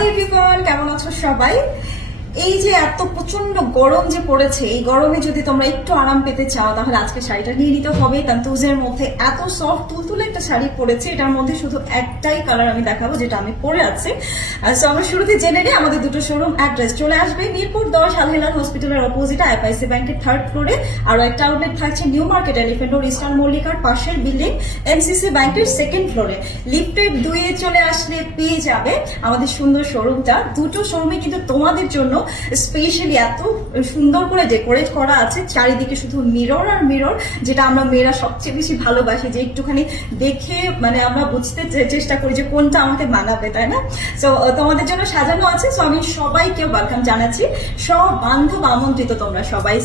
Hi everyone, কেমন আছো সবাই? এই যে এত প্রচন্ড গরম যে পড়েছে, এই গরমে যদি তোমরা একটু আরাম পেতে চাও তাহলে আজকে শাড়িটা নিয়ে নিতে হবে। তান্তুজের মধ্যে এত সফট তুলতুলে একটা শাড়ি পরেছে, এটার মধ্যে শুধু একটাই কালার আমি দেখাবো যেটা আমি পরে আছি। সো আমরা শুরুতে জেনে নিই আমাদের দুটো শোরুম অ্যাড্রেস। চলে আসবে মিরপুর 10 আল হিলাল হসপিটালের অপোজিটে আইপিআইসি ব্যাংকের 3rd ফ্লোরে। আরো একটা আউটলেট থাকছে New Market Elephant Road Eastern মল্লিকার পাশের বিল্ডিং এমসিসি ব্যাংকের 2nd ফ্লোরে। লিফটে 2 এ চলে আসলে পেয়ে যাবে আমাদের সুন্দর শোরুমটা। দুটো শোরুমে কিন্তু তোমাদের জন্য স্পেশালি এত সুন্দর করে ডেকোরেট করা আছে, চারিদিকে শুধু মিরর আর মিরর, যেটা আমরা মেয়েরা সবচেয়ে বেশি ভালোবাসি, যে একটুখানি দেখে মানে আমরা বুঝতে চেষ্টা করি যে কোনটা আমাকে মানাবে, তাই না? সো তোমাদের জন্য সাজানো আছে। সো আমি সবাইকে ওয়েলকাম জানাচ্ছি, সব বান্ধব আমন্ত্রিত তোমরা সবাই।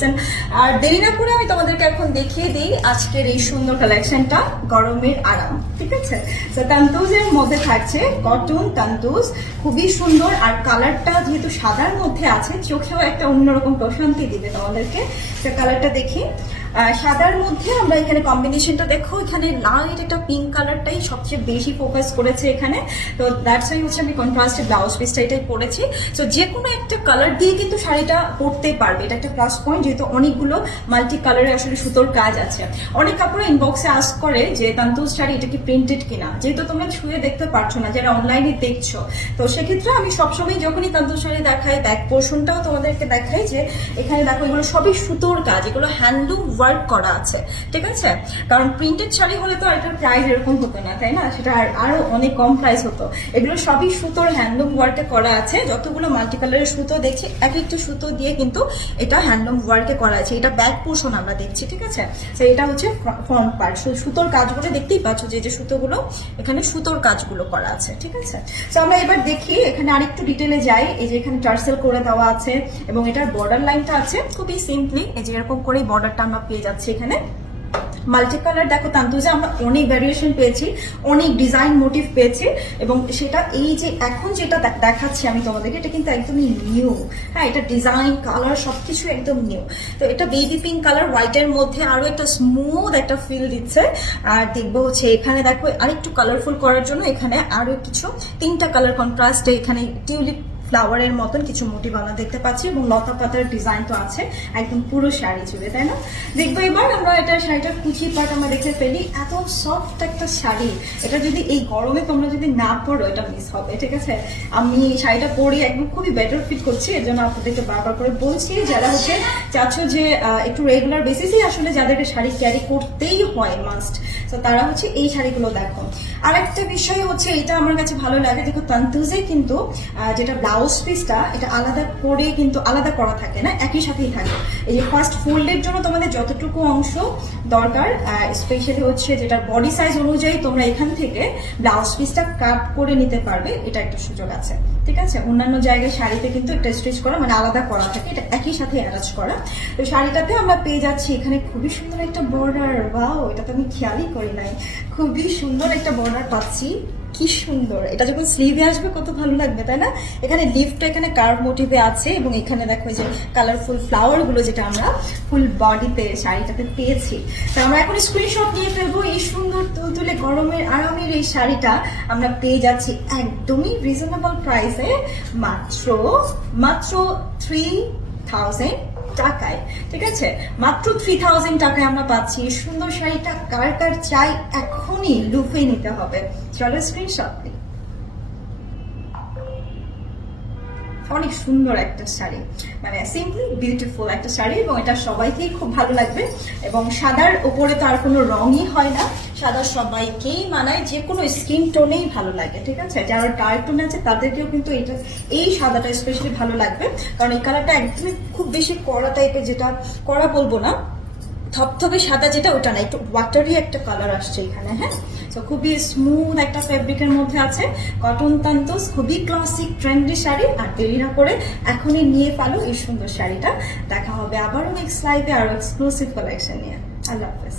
আর দেরি না করে আমি তোমাদেরকে এখন দেখিয়ে দিই আজকের এই সুন্দর কালেকশনটা, গরমের আরাম। ঠিক আছে, সো তান্তুজের মধ্যে থাকছে কটন তান্তুজ, খুবই সুন্দর। আর কালারটা যেহেতু সাদার মধ্যে আছে, চোখেও একটা অন্যরকম প্রশান্তি দিবে তোমাদেরকে। কালারটা দেখি, সাদার মধ্যে আমরা এখানে কম্বিনেশনটা দেখো, এখানে লাইট একটা পিঙ্ক কালারটাই সবচেয়ে বেশি ফোকাস করেছে এখানে। তো দ্যাটস ওয়াই হচ্ছে আমি কন্ট্রাস্টে ব্লাউজ পিসটা এটাই পরেছি। সো যে কোনো একটা কালার দিয়ে কিন্তু শাড়িটা পরতে পারবে, এটা একটা প্লাস পয়েন্ট, যেহেতু অনেকগুলো মাল্টি কালারে আসলে সুতোর কাজ আছে। অনেক কাপড় ইনবক্সে আস্ক করে যে তান্তুজ শাড়ি এটা কি প্রিন্টেড কিনা, যেহেতু তোমরা ছুঁয়ে দেখতে পারছো না, যারা অনলাইনে দেখছো। তো সেক্ষেত্রে আমি সবসময় যখনই তান্তুজ শাড়ি দেখাই, ব্যাক পোর্শনটাও তোমাদেরকে দেখাই যে এখানে দেখো এগুলো সবই সুতোর কাজ, এগুলো হ্যান্ডলুম ওয়ার্ক করা আছে। ঠিক আছে, কারণ প্রিন্টেড শাড়ি হলে তো এটার প্রাইস এরকম হতো না, তাই না? সেটা আরো অনেক কম প্রাইস হতো। এগুলো সবই সুতোর হ্যান্ডলুম ওয়ার্কে করা আছে। যতগুলো মাল্টি কালারের সুতো দেখছি, এক একটা সুতো দিয়ে কিন্তু এটা হ্যান্ডলুম ওয়ার্কে করা আছে। এটা ব্যাক পোর্শন আমরা দেখছি। ঠিক আছে, তো এটা হচ্ছে ফ্রন্ট পার্ট। সুতোর কাজগুলো দেখতেই পাচ্ছ, যে সুতোগুলো এখানে সুতোর কাজগুলো করা আছে। ঠিক আছে, তো আমরা এবার দেখি এখানে আরেকটু ডিটেলে যাই। এই যে এখানে টার্সেল করে দেওয়া আছে এবং এটার বর্ডার লাইনটা আছে খুবই সিম্পলি, এই যে এরকম করে বর্ডারটা আমরা পেয়ে যাচ্ছি। এখানে মাল্টি কালার দেখো তান্তুজে আমরা অনেক ভ্যারিয়েশন পেয়েছি, অনেক ডিজাইন মোটিভ পেয়েছি, এবং সেটা এই যে এখন যেটা দেখাচ্ছি আমি তোমাদেরকে, এটা কিন্তু একদমই নিউ। হ্যাঁ, এটা ডিজাইন কালার সবকিছু একদম নিউ। তো এটা বেবি পিঙ্ক কালার হোয়াইটের মধ্যে আরো একটা স্মুথ একটা ফিল দিচ্ছে। আর দেখবো হচ্ছে এখানে দেখো আরেকটু কালারফুল করার জন্য এখানে আরো কিছু 3টা কালার কন্ট্রাস্টে এখানে টিউলিপ ফ্লাওয়ারের মতন কিছু মোটিভ আমরা দেখতে পাচ্ছি, এবং লতা পাতার ডিজাইন তো আছে একদম পুরো শাড়ি জুড়ে, তাই না? দেখবো এবার আমরা এটা শাড়িটার কুচি পার্ট আমরা দেখে ফেলি। এত সফট একটা শাড়ি, এটা যদি এই গরমে তোমরা যদি না পরো এটা মিস হবে। ঠিক আছে, আমি শাড়িটা পরে একদম খুবই বেটার ফিট করছি, এর জন্য আপনাদেরকে বারবার করে বলছি, যারা হচ্ছে চাচ্ছ যে একটু রেগুলার বেসিসে আসলে যাদেরকে শাড়ি ক্যারি করতেই হয় মাস্ট, তো তারা হচ্ছে এই শাড়িগুলো দেখো। আর একটা বিষয় হচ্ছে, এটা আমার কাছে ভালো লাগে, দেখো তান্তুজে কিন্তু যেটা ব্লাউজ পিসটা এটা আলাদা করে কিন্তু আলাদা করা থাকে না, একই সাথেই থাকে। এই যে ফার্স্ট ফোল্ডের জন্য তোমাদের যতটুকু অংশ দরকার, স্পেশালি হচ্ছে যেটা বডি সাইজ অনুযায়ী তোমরা এখান থেকে ব্লাউজ পিসটা কাট করে নিতে পারবে, এটা একটা সুযোগ আছে। ঠিক আছে, অন্যান্য জায়গায় শাড়িতে কিন্তু একটা স্টিচ করা মানে আলাদা করা থাকে, এটা একই সাথে অ্যাটাচ করা। তো শাড়িটাতে আমরা পেয়ে যাচ্ছি এখানে খুবই সুন্দর একটা বর্ডার। ওয়াও, এটা তো আমি খেয়ালই করি নাই, খুবই সুন্দর একটা বর্ডার পাচ্ছি। কি সুন্দর, এটা যখন স্লিভে আসবে কত ভালো লাগবে, তাই না? এখানে লিফটটা এখানে কার্ভ মোটিভে আছে, এবং এখানে দেখো যে কালারফুল ফ্লাওয়ার গুলো যেটা আমরা ফুল বডিতে শাড়িটাতে পেয়েছি। তো আমরা এখন স্ক্রিনশট নিয়ে ফেলবো। এই সুন্দর তুলতুলে গরমের আরামের এই শাড়িটা আমরা পেয়ে যাচ্ছি একদমই রিজনেবল প্রাইসে, মাত্র 3000 টাকায়। ঠিক আছে, মাত্র 3000 টাকায় আমরা পাচ্ছি এই সুন্দর শাড়িটা। কার কার চাই এখনই লুফে নিতে হবে, চলো স্ক্রিনশট নিই। অনেক সুন্দর একটা শাড়ি, মানে সিম্পলি বিউটিফুল একটা শাড়ি, এবং এটা সবাইকেই খুব ভালো লাগবে। এবং সাদার উপরে তো আর কোনো রঙই হয় না, সাদা সবাইকেই মানায়, যে কোনো স্কিন টোনেই ভালো লাগে। ঠিক আছে, যারা ডার্ক টোন আছে তাদেরকেও কিন্তু এই সাদাটা স্পেশালি ভালো লাগবে, কারণ এই কালারটা একদমই খুব বেশি কড়া টাইপের, যেটা কড়া বলবো না, থপথপে সাদা যেটা ওটা না, একটু ওয়াটারি একটা কালার আসছে এখানে। হ্যাঁ, তো খুবই স্মুথ একটা ফেব্রিকের মধ্যে আছে, কটন তান্তুজ, খুবই ক্লাসিক ট্রেন্ডি শাড়ি। আর দেরি না করে এখনই নিয়ে ফেলো এই সুন্দর শাড়িটা। দেখা হবে আবারও নেক্সট লাইভে আরো এক্সক্লুসিভ কালেকশন নিয়ে। আল্লাহ হাফেজ।